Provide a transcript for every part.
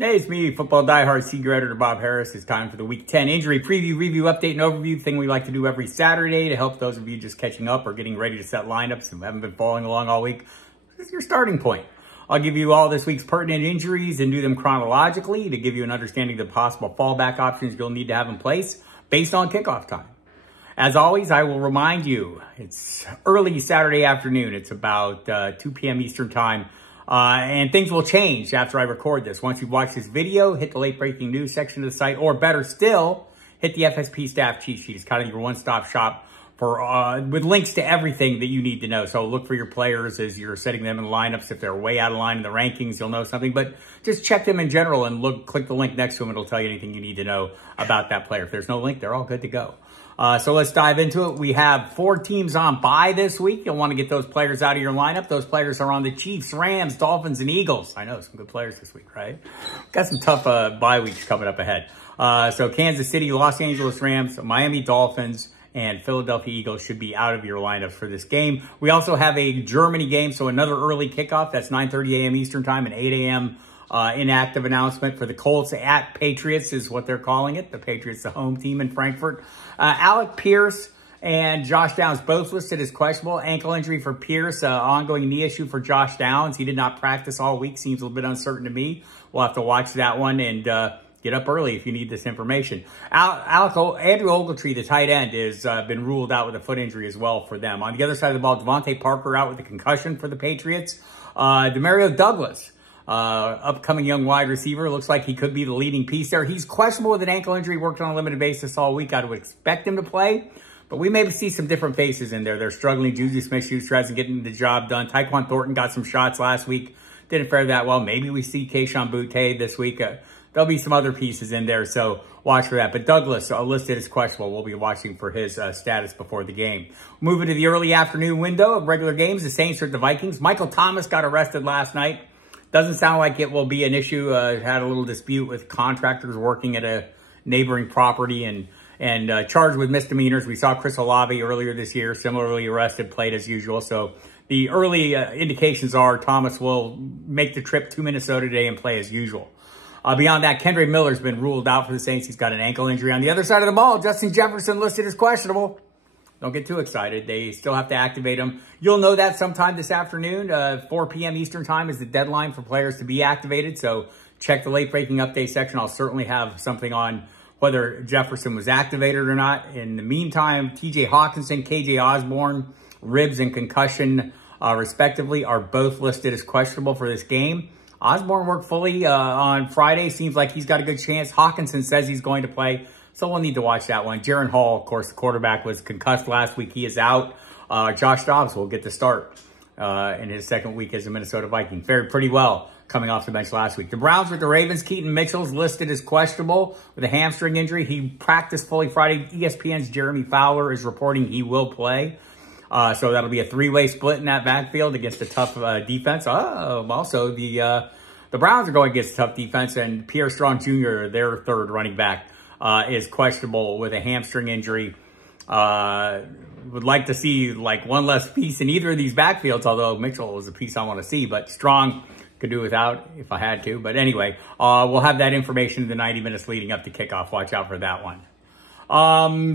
Hey, it's me, Football Diehard Senior Editor Bob Harris. It's time for the Week 10 injury preview, review, update, and overview thing we like to do every Saturday to help those of you just catching up or getting ready to set lineups and haven't been following along all week. This is your starting point. I'll give you all this week's pertinent injuries and do them chronologically to give you an understanding of the possible fallback options you'll need to have in place based on kickoff time. As always, I will remind you, it's early Saturday afternoon. It's about 2 p.m. Eastern time. And things will change after I record this. Once you've watched this video, hit the late breaking news section of the site, or better still, hit the FSP staff cheat sheet. It's kind of your one-stop shop for with links to everything that you need to know. So look for your players as you're setting them in lineups. If they're way out of line in the rankings, you'll know something. But just check them in general and click the link next to them. It'll tell you anything you need to know about that player. If there's no link, they're all good to go. So let's dive into it. We have 4 teams on bye this week. You'll want to get those players out of your lineup. Those players are on the Chiefs, Rams, Dolphins, and Eagles. I know, some good players this week, right? Got some tough bye weeks coming up ahead. So Kansas City, Los Angeles Rams, Miami Dolphins, and Philadelphia Eagles should be out of your lineup for this game. We also have a Germany game, so another early kickoff. That's 9:30 a.m. Eastern time and 8 a.m. Inactive announcement for the Colts at Patriots is what they're calling it. The Patriots, the home team in Frankfurt. Alec Pierce and Josh Downs both listed as questionable. Ankle injury for Pierce, ongoing knee issue for Josh Downs. He did not practice all week. Seems a little bit uncertain to me. We'll have to watch that one and get up early if you need this information. Andrew Ogletree, the tight end, has been ruled out with a foot injury as well for them. On the other side of the ball, Devontae Parker out with a concussion for the Patriots. Demario Douglas, upcoming young wide receiver. Looks like he could be the leading piece there. He's questionable with an ankle injury, worked on a limited basis all week. I would expect him to play, but we may see some different faces in there. They're struggling. Juju Smith-Schuster hasn't getting the job done. Tyquan Thornton got some shots last week. Didn't fare that well. Maybe we see Kayshon Boutte this week. There'll be some other pieces in there, so watch for that. But Douglas, listed as questionable. We'll be watching for his status before the game. Moving to the early afternoon window of regular games, the Saints are at the Vikings. Michael Thomas got arrested last night. Doesn't sound like it will be an issue. Had a little dispute with contractors working at a neighboring property and charged with misdemeanors. We saw Chris Olave earlier this year, similarly arrested, played as usual. So the early indications are Thomas will make the trip to Minnesota today and play as usual. Beyond that, Kendre Miller's been ruled out for the Saints. He's got an ankle injury. On the other side of the ball, Justin Jefferson listed as questionable. Don't get too excited. They still have to activate him. You'll know that sometime this afternoon. 4 p.m. Eastern time is the deadline for players to be activated. So check the late breaking update section. I'll certainly have something on whether Jefferson was activated or not. In the meantime, TJ Hawkinson, KJ Osborne, ribs and concussion, respectively, are both listed as questionable for this game. Osborne worked fully on Friday. Seems like he's got a good chance. Hawkinson says he's going to play. So we'll need to watch that one. Jaron Hall, of course, the quarterback, was concussed last week. He is out. Josh Dobbs will get the start in his second week as a Minnesota Viking. Fared pretty well coming off the bench last week. The Browns with the Ravens. Keaton Mitchell's listed as questionable with a hamstring injury. He practiced fully Friday. ESPN's Jeremy Fowler is reporting he will play. So that'll be a 3-way split in that backfield against a tough defense. Also, the Browns are going against a tough defense, and Pierre Strong Jr., their third running back, is questionable with a hamstring injury. Would like to see like one less piece in either of these backfields, although Mitchell is a piece I want to see, but Strong could do without if I had to. But anyway, we'll have that information in the 90 minutes leading up to kickoff. Watch out for that one.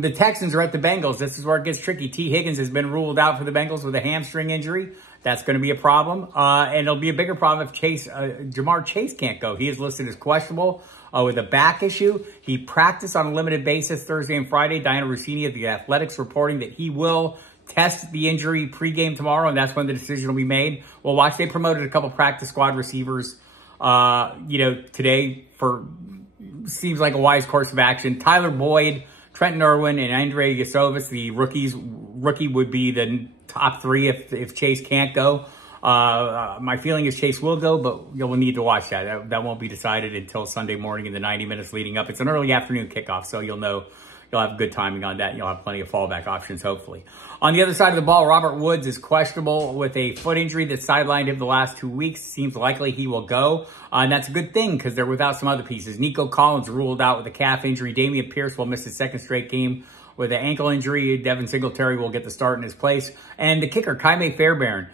The Texans are at the Bengals. This is where it gets tricky. T. Higgins has been ruled out for the Bengals with a hamstring injury. That's going to be a problem. And it'll be a bigger problem if Jamar Chase can't go. He is listed as questionable with a back issue. He practiced on a limited basis Thursday and Friday. Diana Rossini of the Athletics reporting that he will test the injury pregame tomorrow, and that's when the decision will be made. We'll watch. They promoted a couple practice squad receivers, today for seems like a wise course of action. Tyler Boyd, Trenton Irwin, and Andre Yasovis, the rookie would be the top 3 if Chase can't go. My feeling is Chase will go, but you'll need to watch that. That won't be decided until Sunday morning in the 90 minutes leading up. It's an early afternoon kickoff, so you'll know. You'll have good timing on that. You'll have plenty of fallback options, hopefully. On the other side of the ball, Robert Woods is questionable with a foot injury that sidelined him the last 2 weeks. Seems likely he will go. And that's a good thing because they're without some other pieces. Nico Collins ruled out with a calf injury. Damian Pierce will miss his second straight game with an ankle injury. Devin Singletary will get the start in his place. And the kicker, Kaime Fairbairn,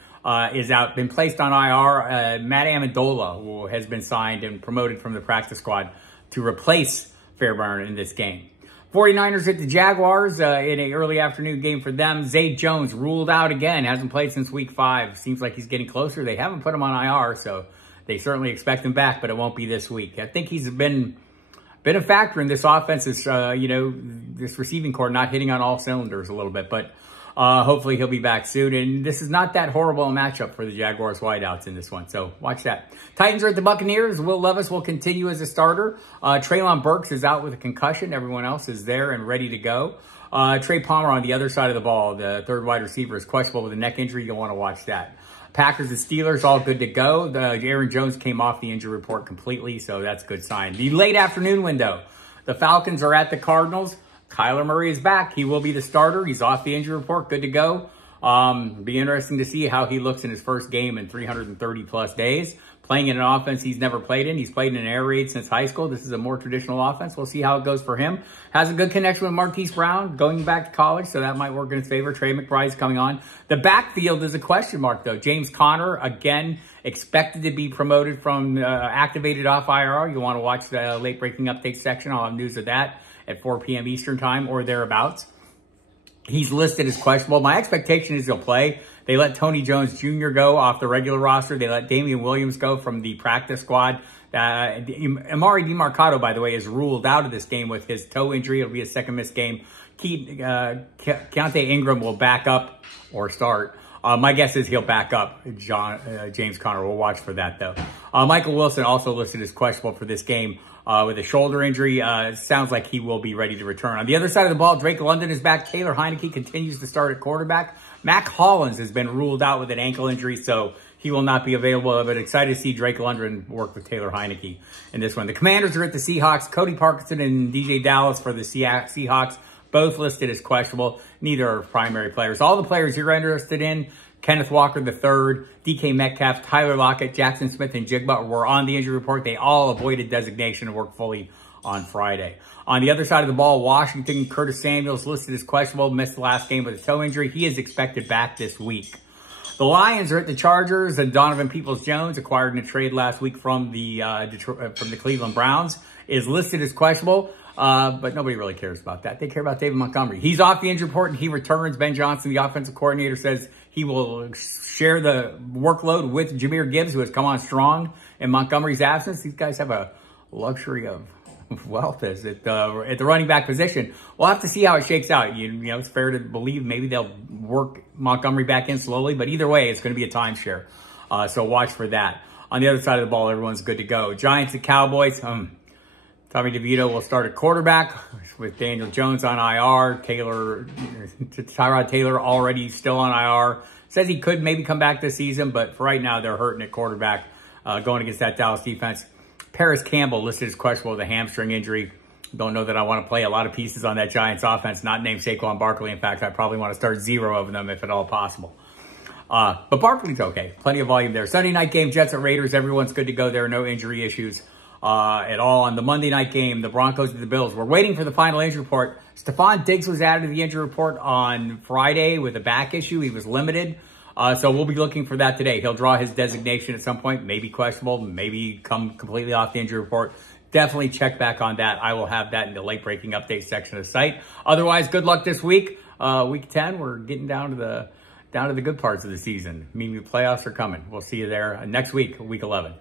is out, been placed on IR. Matt Amendola, who has been signed and promoted from the practice squad to replace Fairbairn in this game. 49ers at the Jaguars in an early afternoon game for them. Zay Jones ruled out again. Hasn't played since week 5. Seems like he's getting closer. They haven't put him on IR, so they certainly expect him back, but it won't be this week. I think he's been a factor in this offense, this receiving core not hitting on all cylinders a little bit, but hopefully he'll be back soon. And this is not that horrible a matchup for the Jaguars wideouts in this one, so watch that. Titans are at the Buccaneers. Will Levis will continue as a starter. Treylon Burks is out with a concussion. Everyone else is there and ready to go. Trey Palmer on the other side of the ball, the third wide receiver, is questionable with a neck injury. You'll want to watch that. Packers and Steelers all good to go. Aaron Jones came off the injury report completely, so that's a good sign. The late afternoon window. The Falcons are at the Cardinals. Kyler Murray is back. He will be the starter. He's off the injury report. Good to go. Be interesting to see how he looks in his first game in 330-plus days. Playing in an offense he's never played in. He's played in an air raid since high school. This is a more traditional offense. We'll see how it goes for him. Has a good connection with Marquise Brown going back to college, so that might work in his favor. Trey McBride's coming on. The backfield is a question mark, though. James Conner, again, expected to be promoted from activated off IR. You want to watch the late-breaking update section. I'll have news of that at 4 p.m. Eastern time or thereabouts. He's listed as questionable. My expectation is he'll play. They let Tony Jones Jr. go off the regular roster. They let Damian Williams go from the practice squad. Amari DiMarcado, by the way, is ruled out of this game with his toe injury. It'll be a second missed game. Keontae Ingram will back up or start. My guess is he'll back up James Conner. We'll watch for that, though. Michael Wilson also listed as questionable for this game with a shoulder injury. Sounds like he will be ready to return. On the other side of the ball, Drake London is back. Taylor Heineke continues to start at quarterback. Mac Hollins has been ruled out with an ankle injury, so he will not be available. But excited to see Drake London work with Taylor Heineke in this one. The Commanders are at the Seahawks. Cody Parkinson and DJ Dallas for the Seahawks, both listed as questionable. Neither are primary players. All the players you're interested in, Kenneth Walker III, DK Metcalf, Tyler Lockett, Jackson Smith, and Jigba were on the injury report. They all avoided designation and worked fully on Friday. On the other side of the ball, Washington, Curtis Samuels listed as questionable, missed the last game with a toe injury. He is expected back this week. The Lions are at the Chargers, and Donovan Peoples-Jones, acquired in a trade last week from the Cleveland Browns, is listed as questionable. But nobody really cares about that. They care about David Montgomery. He's off the injury report and he returns. Ben Johnson, the offensive coordinator, says he will share the workload with Jahmyr Gibbs, who has come on strong in Montgomery's absence. These guys have a luxury of wealth at the running back position. We'll have to see how it shakes out. You know, it's fair to believe maybe they'll work Montgomery back in slowly, but either way, it's going to be a timeshare. So watch for that. On the other side of the ball, everyone's good to go. Giants and Cowboys. Tommy DeVito will start at quarterback with Daniel Jones on IR. Tyrod Taylor already still on IR. Says he could maybe come back this season, but for right now, they're hurting at quarterback going against that Dallas defense. Paris Campbell listed as questionable with a hamstring injury. Don't know that I want to play a lot of pieces on that Giants offense, not named Saquon Barkley. In fact, I probably want to start 0 of them if at all possible. But Barkley's okay. Plenty of volume there. Sunday night game, Jets at Raiders. Everyone's good to go there. No injury issues at all. On the Monday night game, the Broncos and the Bills. We're waiting for the final injury report. Stephon Diggs was added to the injury report on Friday with a back issue. He was limited. So we'll be looking for that today. He'll draw his designation at some point, maybe questionable, maybe come completely off the injury report. Definitely check back on that. I will have that in the late-breaking update section of the site. Otherwise, good luck this week. Week 10, we're getting down to the good parts of the season. Meaning the playoffs are coming. We'll see you there next week, week 11.